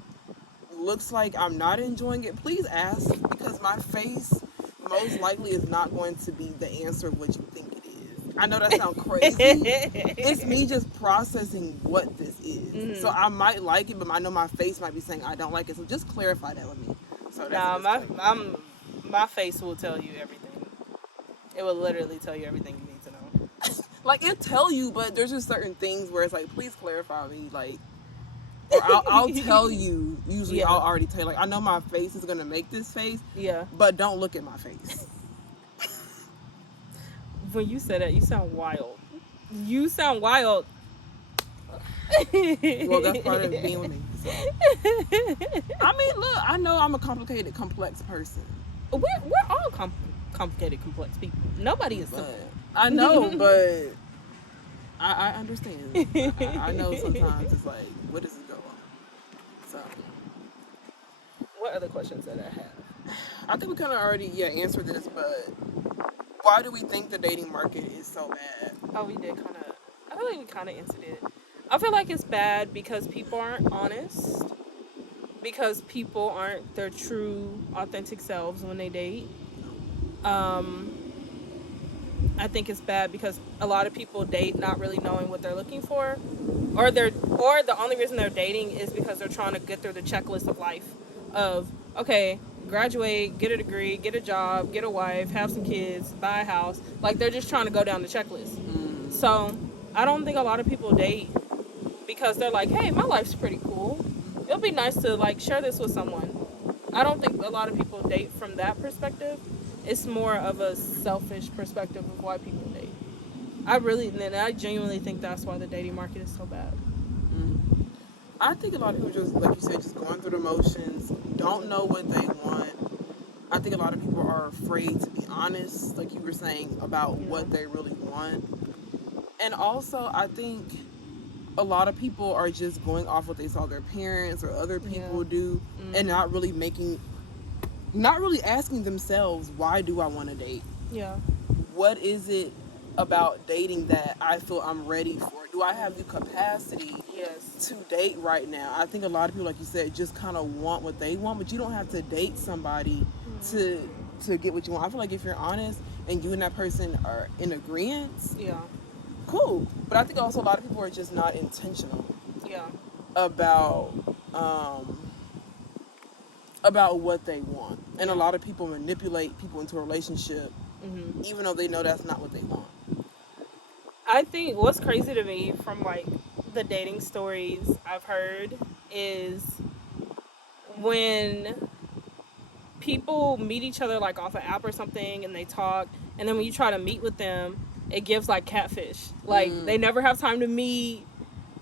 looks like I'm not enjoying it, please ask, because my face most likely is not going to be the answer of what you think it is. I know that sounds crazy. It's me just processing what this is. So I might like it, but I know my face might be saying I don't like it. So just clarify that with me. So that's my face will tell you everything. It will literally tell you everything you need to know. Like, it'll tell you, but there's just certain things where it's like, please clarify with me, like, or I'll tell you. Usually, I'll already tell you, like, I know my face is gonna make this face. Yeah. But don't look at my face. When you said that, you sound wild. You sound wild. Well, that's part of being with me. So. I mean, look, I know I'm a complicated, complex person. We're all complicated, complex people. Nobody is simple. I know, but I understand. I know sometimes it's like, what does it go on? So, what other questions did I have? I think we kind of already answered this, but why do we think the dating market is so bad? Oh, we did kind of. I feel like we kind of answered it. I feel like it's bad because people aren't honest. Because people aren't their true, authentic selves when they date. I think it's bad because a lot of people date not really knowing what they're looking for, or the only reason they're dating is because they're trying to get through the checklist of life of, okay, graduate, get a degree, get a job, get a wife, have some kids, buy a house. Like, they're just trying to go down the checklist. So I don't think a lot of people date because they're like, hey, my life's pretty cool. It'll be nice to like share this with someone. I don't think a lot of people date from that perspective. It's more of a selfish perspective of why people date. I genuinely think that's why the dating market is so bad. I think a lot of people just, like you said, just going through the motions, don't know what they want. I think a lot of people are afraid to be honest, like you were saying, about what they really want. And also, I think a lot of people are just going off what they saw their parents or other people do, and not really asking themselves, why do I want to date? Yeah. What is it about dating that I feel I'm ready for? Do I have the capacity to date right now? I think a lot of people, like you said, just kind of want what they want, but you don't have to date somebody to get what you want. I feel like if you're honest and you and that person are in agreement, cool. But I think also a lot of people are just not intentional about what they want. And a lot of people manipulate people into a relationship even though they know that's not what they want. I think what's crazy to me from like the dating stories I've heard is when people meet each other like off an app or something and they talk, and then when you try to meet with them, it gives like catfish. Like they never have time to meet.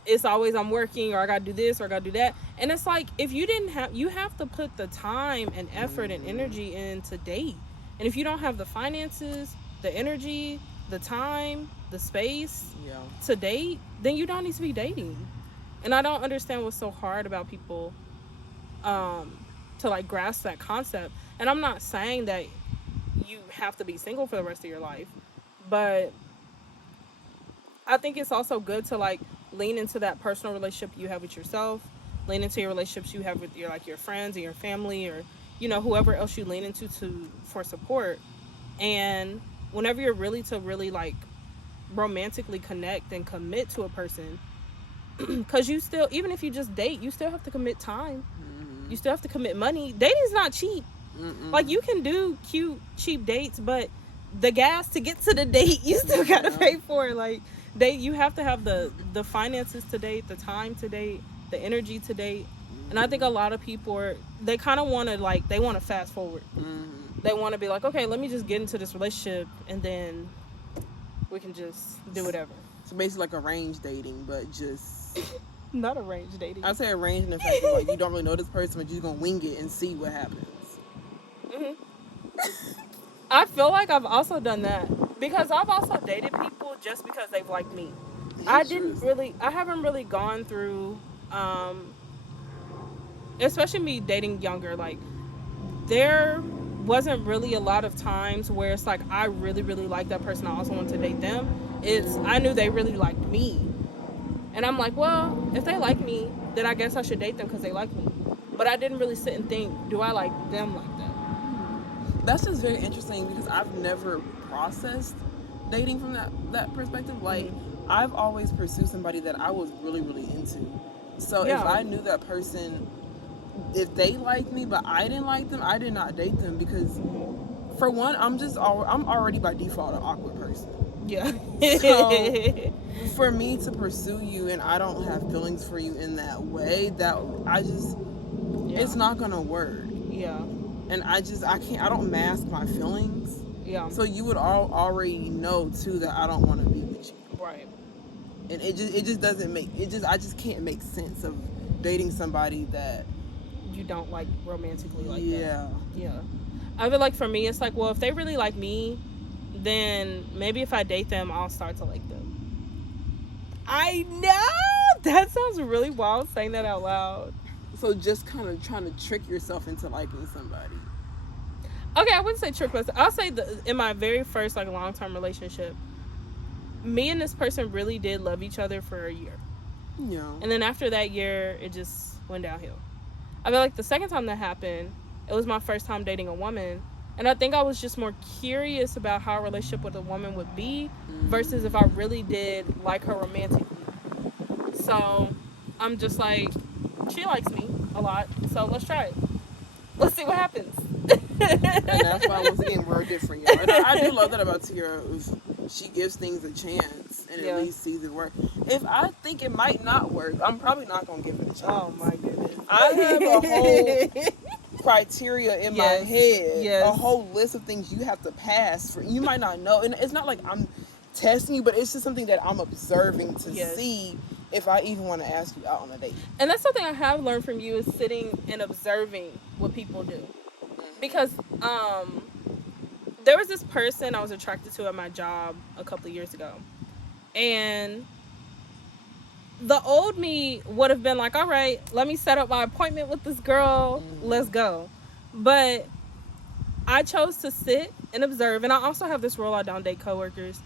It's always I'm working, or I gotta do this, or I gotta do that. And it's like, if you didn't have, you have to put the time and effort and energy in to date. And if you don't have the finances, the energy, the time, the space to date, then you don't need to be dating. And I don't understand what's so hard about people to like grasp that concept. And I'm not saying that you have to be single for the rest of your life, but I think it's also good to like lean into that personal relationship you have with yourself, lean into your relationships you have with your like your friends and your family, or you know, whoever else you lean into for support. And whenever you're really like romantically connect and commit to a person, because you still, even if you just date, you still have to commit time. You still have to commit money. Dating's not cheap. Like, you can do cute, cheap dates, but the gas to get to the date, you still gotta pay for. Like, you have to have the finances to date, the time to date, the energy to date. And I think a lot of people they kind of want to like, they want to fast forward. They want to be like, okay, let me just get into this relationship and then we can just do whatever. So basically like arranged dating, but just not arranged dating. I say arranged in the fact that like you don't really know this person, but you're gonna wing it and see what happens. I feel like I've also done that, because I've also dated people just because they've liked me. I haven't really gone through, especially me dating younger, like there wasn't really a lot of times where it's like I really, really like that person, I also want to date them. I knew they really liked me. And I'm like, well, if they like me, then I guess I should date them because they like me. But I didn't really sit and think, do I like them like that? That's just very interesting, because I've never processed dating from that perspective. Like, I've always pursued somebody that I was really, really into. So if I knew that person, if they liked me but I didn't like them, I did not date them, because for one, I'm already by default an awkward person. Yeah. So for me to pursue you and I don't have feelings for you in that way, it's not gonna work. Yeah. And I don't mask my feelings. Yeah. So you would already know too that I don't want to be with you. Right. And it just doesn't I just can't make sense of dating somebody that you don't like romantically like that. Yeah. Yeah. I feel like for me, it's like, well, if they really like me, then maybe if I date them, I'll start to like them. I know! That sounds really wild saying that out loud. So just kind of trying to trick yourself into liking somebody. Okay, I wouldn't say trick myself. I'll say in my very first like long-term relationship, me and this person really did love each other for a year. Yeah. And then after that year, it just went downhill. I feel like the second time that happened, it was my first time dating a woman. And I think I was just more curious about how a relationship with a woman would be versus if I really did like her romantically. So I'm just like, she likes me a lot, so let's try it. Let's see what happens. And that's why, once again, we're different, y'all. And I do love that about Tiara. She gives things a chance and at least sees it work. If I think it might not work, I'm probably not going to give it a chance. Oh, my goodness. I have a whole criteria in my head. A whole list of things you have to pass for. You might not know. And it's not like I'm testing you, but it's just something that I'm observing to see if I even want to ask you out on a date. And that's something I have learned from you, is sitting and observing what people do. Because there was this person I was attracted to at my job a couple of years ago. And the old me would have been like, all right, let me set up my appointment with this girl. Let's go. But I chose to sit and observe. And I also have this rule: I don't date coworkers.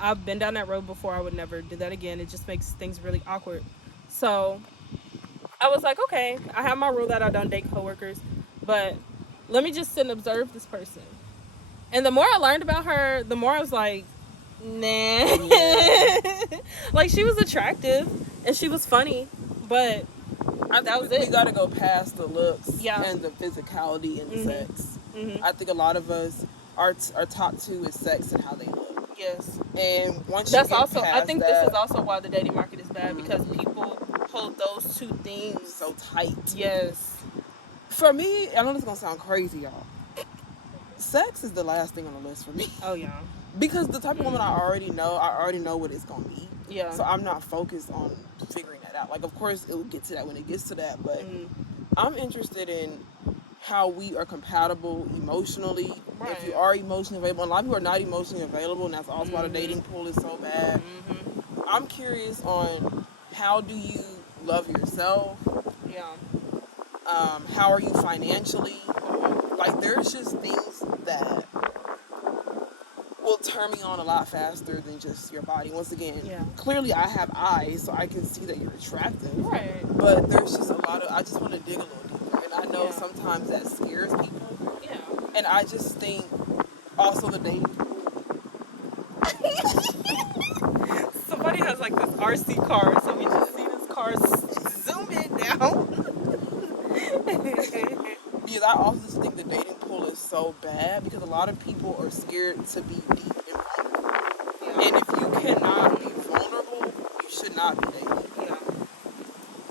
I've been down that road before. I would never do that again. It just makes things really awkward. So I was like, okay, I have my rule that I don't date coworkers, but let me just sit and observe this person. And the more I learned about her, the more I was like, nah. Yeah. Like, she was attractive and she was funny, but that was it. We gotta go past the looks and the physicality and the sex. I think a lot of us are taught to is sex and how they look. Yes. And once that's you get also, past I think that, this is also why the dating market is bad, because people hold those two things so tight. Yes. For me, I know this is gonna sound crazy, y'all. Sex is the last thing on the list for me. Oh yeah. Because the type of woman I already know what it's gonna be. Yeah. So I'm not focused on figuring that out. Like, of course, it will get to that when it gets to that, but I'm interested in how we are compatible emotionally. Right. If you are emotionally available, a lot of people are not emotionally available, and that's also why the dating pool is so bad. I'm curious on how do you love yourself? Yeah. How are you financially? Like, there's just things that will turn me on a lot faster than just your body. Once again, clearly I have eyes, so I can see that you're attractive. Right. But there's just a lot of, I just want to dig a little deeper. And I know sometimes that scares people. Yeah. And I just think also the dating pool. Somebody has like this RC car, so we just see this car zoom in now. Because I also just think the dating pool is so bad because a lot of people are scared to be deep and vulnerable. Yeah. And if you cannot be vulnerable, you should not be dating. Yeah.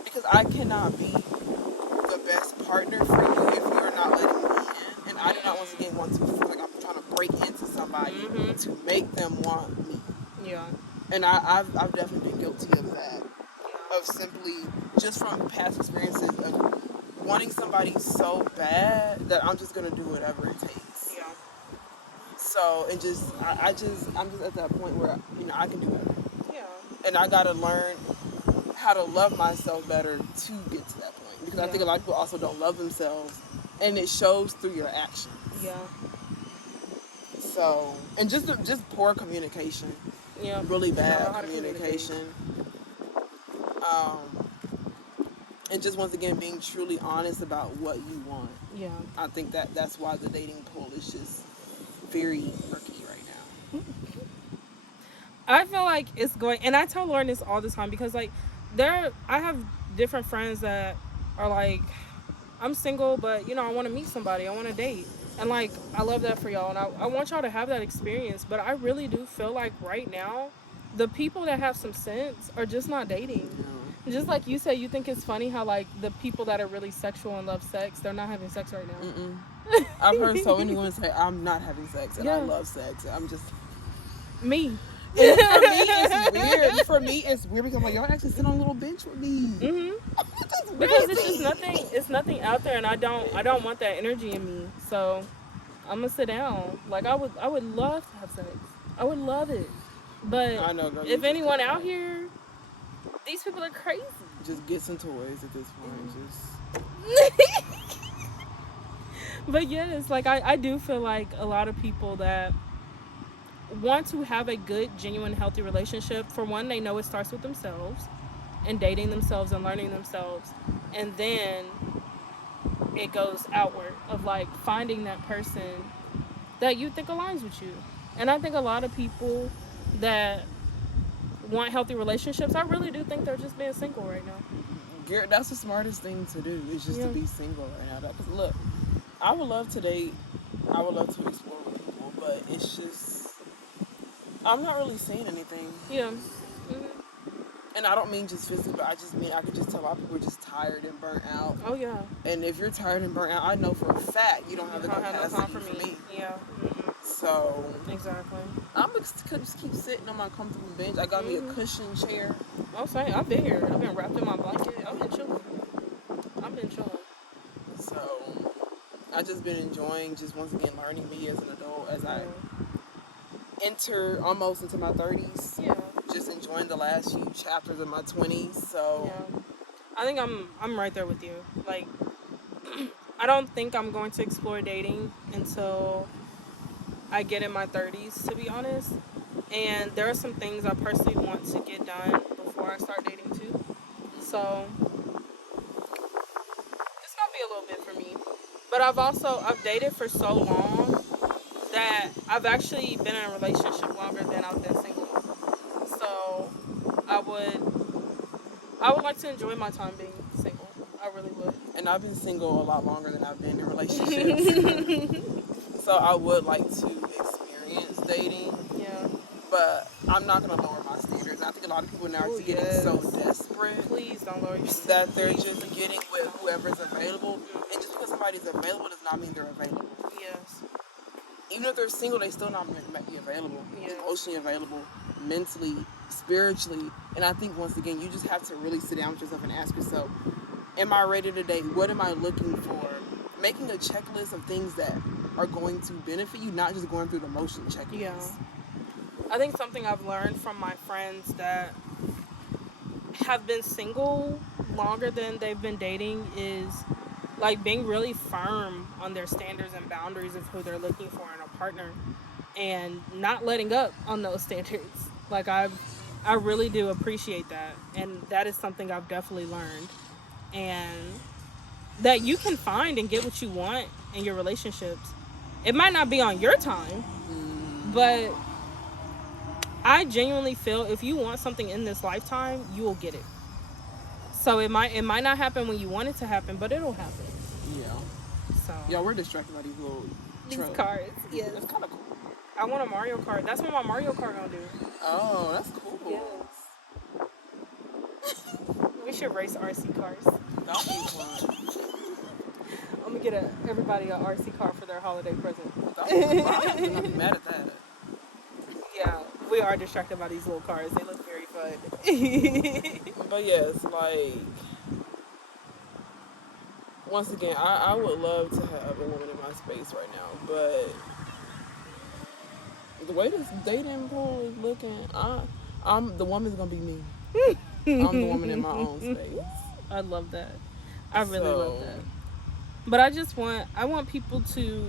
Because I cannot be the best partner for you if you are not letting me in. And I do not once again want to feel like I'm trying to break into somebody to make them want me. Yeah. And I've definitely been guilty of that. Of simply, just from past experiences of wanting somebody so bad that I'm just gonna do whatever it takes. Yeah. So, and just, I'm just at that point where, I can do better. Yeah. And I gotta learn how to love myself better to get to that point. Because I think a lot of people also don't love themselves, and it shows through your actions. Yeah. So, and just poor communication. Yeah. Really bad communication. And just once again being truly honest about what you want. Yeah. I think that's why the dating pool is just very murky right now. I feel like it's going, and I tell Lauren this all the time because like I have different friends that are like, I'm single, but I want to meet somebody, I want to date, and like I love that for y'all, and I want y'all to have that experience. But I really do feel like right now, the people that have some sense are just not dating. No. Just like you said, you think it's funny how like the people that are really sexual and love sex, they're not having sex right now. I've heard so many women say, I'm not having sex, and I love sex. I'm just... Me. And for me, it's weird. For me, it's weird because I'm like, y'all actually sit on a little bench with me. Because it's just nothing. It's nothing out there, and I don't want that energy in me. So I'm gonna sit down. Like I would love to have sex. I would love it. But I know, girl, if anyone out here, these people are crazy. Just get some toys at this point. Just. But yes, like I do feel like a lot of people that want to have a good, genuine, healthy relationship, for one, they know it starts with themselves and dating themselves and learning themselves, and then it goes outward of like finding that person that you think aligns with you. And I think a lot of people that want healthy relationships, I really do think they're just being single right now. That's the smartest thing to do, is just to be single right now. Because look, I would love to date, I would love to explore with people, but it's just, I'm not really seeing anything. Yeah. And I don't mean just physically, but I just mean I could just tell a lot of people are just tired and burnt out. Oh yeah. And if you're tired and burnt out, I know for a fact you don't have the capacity for me. Yeah. So exactly. I'm just keep sitting on my comfortable bench. I got me a cushion chair. I'm saying, I've been here. I've been wrapped in my blanket. I've been chilling. So I've just been enjoying, just once again learning me as an adult as I enter almost into my 30s. Yeah. just enjoying the last few chapters of my 20s. So Yeah. I think I'm right there with you. Like, I don't think I'm going to explore dating until I get in my 30s, to be honest. And there are some things I personally want to get done before I start dating too. So it's gonna be a little bit for me. But I've dated for so long that I've actually been in a relationship longer than I've been single. So I would like to enjoy my time being single. I really would. And I've been single a lot longer than I've been in relationships. So I would like to experience dating. Yeah. But I'm not going to lower my standards. I think a lot of people now are just getting so desperate. Please don't lower your standards. That they're just getting with whoever's available. And just because somebody's available does not mean they're available. Yes. Even if they're single, they still not might be available. Yes. Emotionally available, mentally, spiritually. And I think, once again, you just have to really sit down with yourself and ask yourself, am I ready to date? What am I looking for? Making a checklist of things that are going to benefit you, not just going through the motion checklist. Yeah. I think something I've learned from my friends that have been single longer than they've been dating is like being really firm on their standards and boundaries of who they're looking for in a partner and not letting up on those standards. Like I really do appreciate that, and that is something I've definitely learned, and that you can find and get what you want in your relationships. It might not be on your time, but I genuinely feel if you want something in this lifetime, you will get it. So it might not happen when you want it to happen, but it'll happen. Yeah. So Yeah, we're distracted by these little trucks. cars. Yeah. It's kind of cool. I want a Mario Kart. That's what my Mario Kart gonna do. Oh, that's cool. Yes. We should race RC cars. That'll be fun. I'm gonna get everybody a RC car for their holiday present. That'll be fun. I'm not mad at that. Yeah, we are distracted by these little cars. They look very fun. But yes, like, once again, I would love to have a woman in my space right now, but the way this dating pool is looking, I'm the woman's gonna be me. I'm the woman in my own space. I love that. I really love that. But I want people to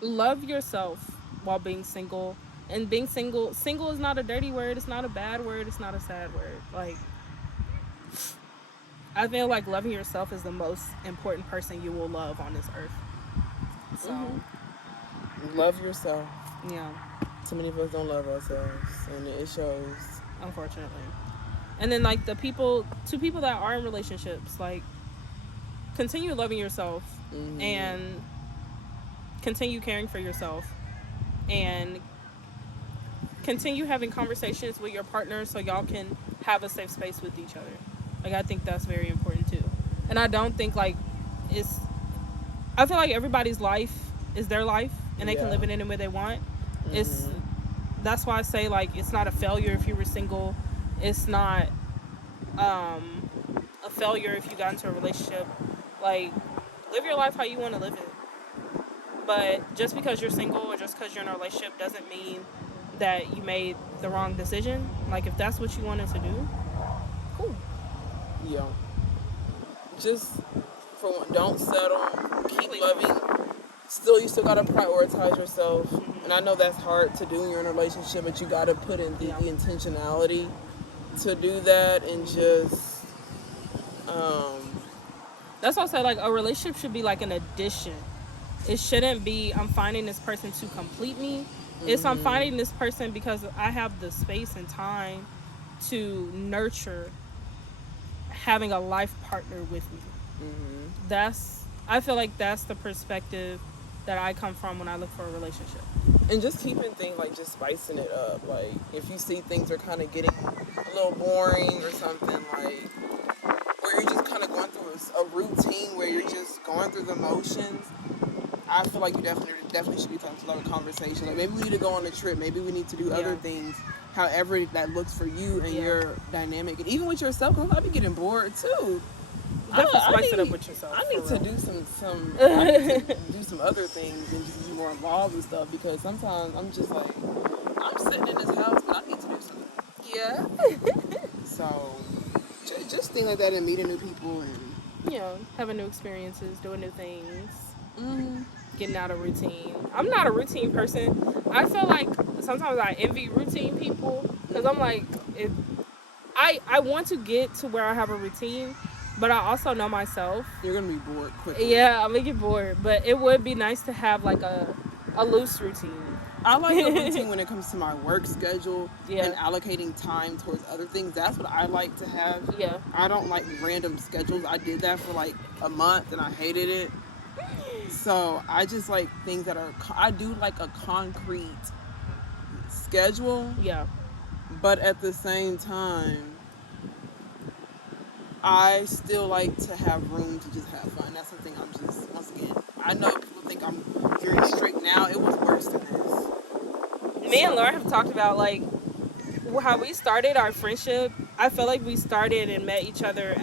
love yourself while being single. And being single is not a dirty word. It's not a bad word. It's not a sad word. Like, I feel like loving yourself is the most important person you will love on this earth. So, love yourself. Yeah. Too many of us don't love ourselves, and it shows. Unfortunately. And then, like, two people that are in relationships, like, continue loving yourself and continue caring for yourself and continue having conversations with your partner so y'all can have a safe space with each other. Like, I think that's very important too. And I don't think, like, I feel like everybody's life is their life and they can live it in any way they want. That's why I say, like, it's not a failure if you were single. It's not a failure if you got into a relationship. Like, live your life how you want to live it. But just because you're single or just because you're in a relationship doesn't mean that you made the wrong decision. Like, if that's what you wanted to do, cool. Yeah. Just, for one, don't settle. Keep loving. You still gotta prioritize yourself. And I know that's hard to do when you're in a relationship, but you gotta put in the intentionality to do that, and just that's why I say, like, a relationship should be like an addition. It shouldn't be I'm finding this person to complete me. It's I'm finding this person because I have the space and time to nurture having a life partner with me. I feel like that's the perspective that I come from when I look for a relationship. And just keeping things, like, just spicing it up. Like, if you see things are kind of getting a little boring or something, like, where you're just kind of going through a routine where you're just going through the motions, I feel like you definitely should be talking to a lot of conversation. Like, maybe we need to go on a trip. Maybe we need to do other things. However that looks for you and your dynamic. And even with yourself, because I be getting bored too. Definitely spice it up with yourself. I need to do I need to do some other things and just be more involved with stuff, because sometimes I'm just like, I'm sitting in this house, but I need to do something. Yeah. So, just things like that, and meeting new people, and having new experiences, doing new things, mm-hmm. getting out of routine. I'm not a routine person. I feel like sometimes I envy routine people, because I'm like, I want to get to where I have a routine, but I also know myself. You're gonna be bored quickly. Yeah, I'm gonna get bored, but it would be nice to have like a loose routine. I like a routine when it comes to my work schedule and allocating time towards other things. That's what I like to have. Yeah. I don't like random schedules. I did that for like a month and I hated it. So I just like things that are, I do like a concrete schedule. Yeah. But at the same time, I still like to have room to just have fun. That's something I'm just, once again, I know people think I'm very strict now. It was worse than this. Me and Laura have talked about like how we started our friendship. I feel like we started and met each other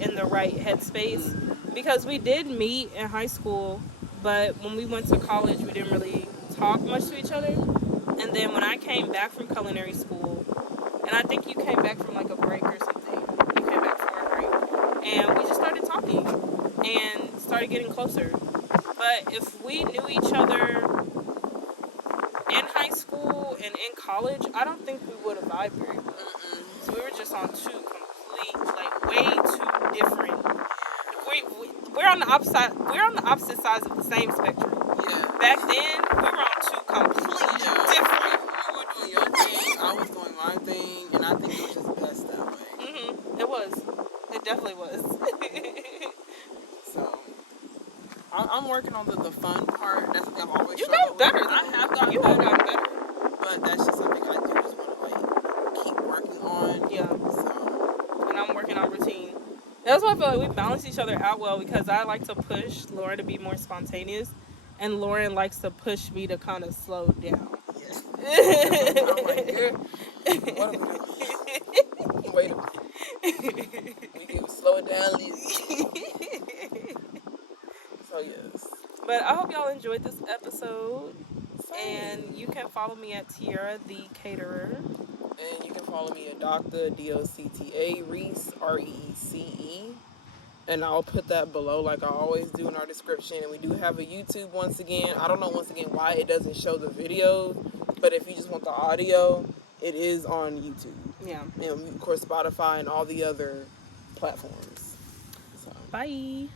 in the right headspace, because we did meet in high school, but when we went to college, we didn't really talk much to each other. And then when I came back from culinary school, and I think you came back from like a break or something. You came back for a break, and we just started talking and started getting closer. But if we knew each other in high school and in college, I don't think we would have vibed very well. So we were just on two complete, like way too different. We're on the opposite. We're on the opposite sides of the same spectrum. Yeah. Back then, we were on two completely different. You were doing your thing, I was doing my thing, and I think it was just best that way. It was. It definitely was. So, I'm working on the fun part. That's something I've always You got better. I have gotten You better. have gotten better. But that's just something I do just want to like keep working on. Yeah. So. And I'm working on routine. That's why I feel like we balance each other out well, because I like to push Lauren to be more spontaneous, and Lauren likes to push me to kind of slow down. Yes. I'm like, yeah. What am I doing? Wait a minute. We can slow it down, Lizzie. So yes. But I hope y'all enjoyed this episode. And you can follow me at Tiara the Caterer. And you can follow me at Dr. DOCTA Reese, REECE. And I'll put that below like I always do in our description. And we do have a YouTube once again. I don't know once again why it doesn't show the videos, but if you just want the audio, it is on YouTube. Yeah. And of course Spotify and all the other platforms. So. Bye.